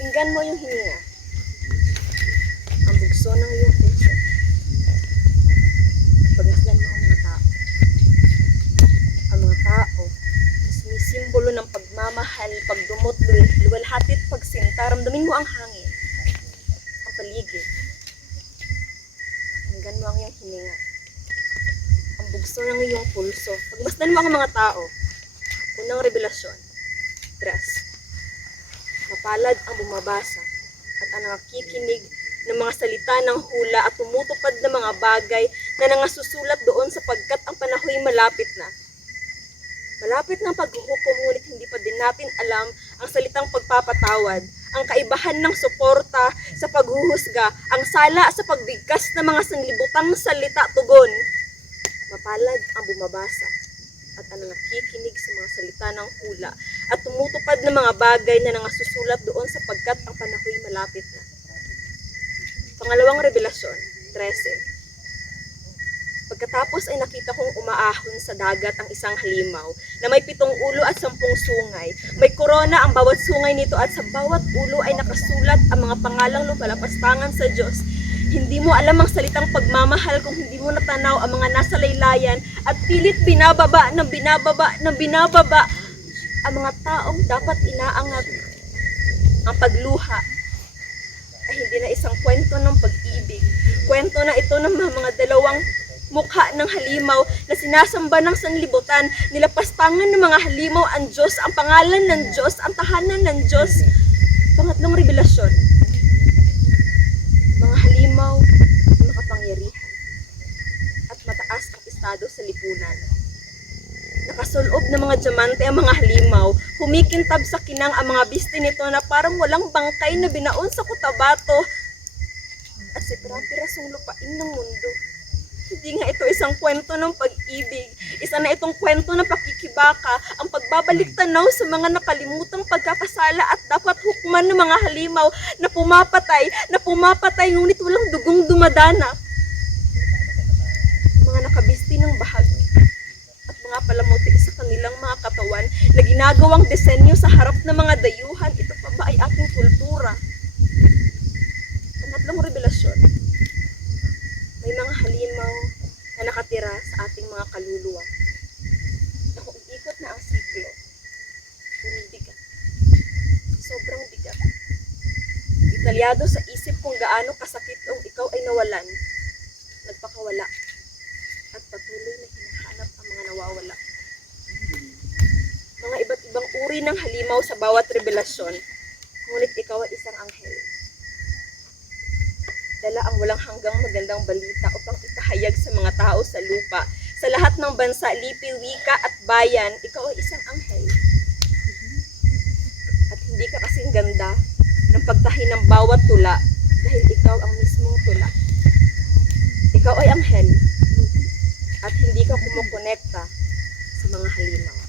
Pakinggan mo yung hininga. Ang bugso ng iyong puso. Pagmasdan mo ang mga tao. Ang mga tao na sumisimbolo ng pagmamahal, pagdumot, luwalhati at pagsinta. Ramdamin mo ang hangin, ang paligid. Pakinggan mo ang iyong hininga. Ang bugso ng iyong pulso. Pagmasdan mo ang mga tao. Unang revelasyon. 3. Mapalad ang bumabasa at ang nakikinig ng mga salita ng hula at tumutupad ng mga bagay na nangasusulat doon sapagkat ang panahoy malapit na. Malapit ng paghuhukom, ngunit hindi pa din natin alam ang salitang pagpapatawad, ang kaibahan ng suporta sa paghuhusga, ang sala sa pagbigkas ng mga sanglibutang salita tugon. Mapalad ang bumabasa at ang nakikinig sa mga salita ng hula at tumutupad ng mga bagay na nangasusulat doon sapagkat ang panahoy malapit na. Pangalawang revelasyon, 13. Pagkatapos ay nakita kong umaahon sa dagat ang isang halimaw na may 7 ulo at 10 sungay. May korona ang bawat sungay nito at sa bawat ulo ay nakasulat ang mga pangalang lumalapastangan sa Diyos. Hindi mo alam ang salitang pagmamahal kung hindi mo natanaw ang mga nasa laylayan at pilit binababa ng binababa ang mga taong dapat inaangat. Ang pagluha ay hindi na isang kwento ng pag-ibig. Kwento na ito ng mga dalawang mukha ng halimaw na sinasamba ng sanlibutan. Nilapastangan ng mga halimaw ang Diyos, ang pangalan ng Diyos, ang tahanan ng Diyos. Pangatlong revelasyon. Mga halimaw na makapangyarihan at mataas ang estado sa lipunan. Nakasulob ng mga diamante ang mga halimaw, humikintab sa kinang ang mga biste nito na parang walang bangkay na binaon sa kutabato at sa pirasong lupain ng mundo. Hindi nga ito isang kwento ng pag-ibig. Isa na itong kwento ng pakikibaka, ang pagbabalik tanaw sa mga nakalimutang pagkakasala at dapat hukman ng mga halimaw na pumapatay, ngunit walang dugong dumadana. Mga nakabisti ng bahag at mga palamuti sa kanilang mga katawan na ginagawang disenyo sa harap ng mga dayuhan. Ito pa ba ay ating kultura? Pangatlong revelasyon. May mga halimaw na nakatira sa ating mga kaluluwa. Na kung ikot na ang siklo, bumibigat. Sobrang bigat. Detalyado sa isip kung gaano kasakit kung ikaw ay nawalan, nagpakawala, at patuloy na hinahanap ang mga nawawala. Mga iba't ibang uri ng halimaw sa bawat revelasyon, ngunit ikaw ay isang anghel. Dala ang walang hanggang magandang balita upang ipahayag sa mga tao sa lupa. Sa lahat ng bansa, lipi, wika at bayan, ikaw ay isang anghel. At hindi ka kasing ganda ng pagtahi ng bawat tula dahil ikaw ang mismong tula. Ikaw ay anghel at hindi ka kumukonekta sa mga halimaw.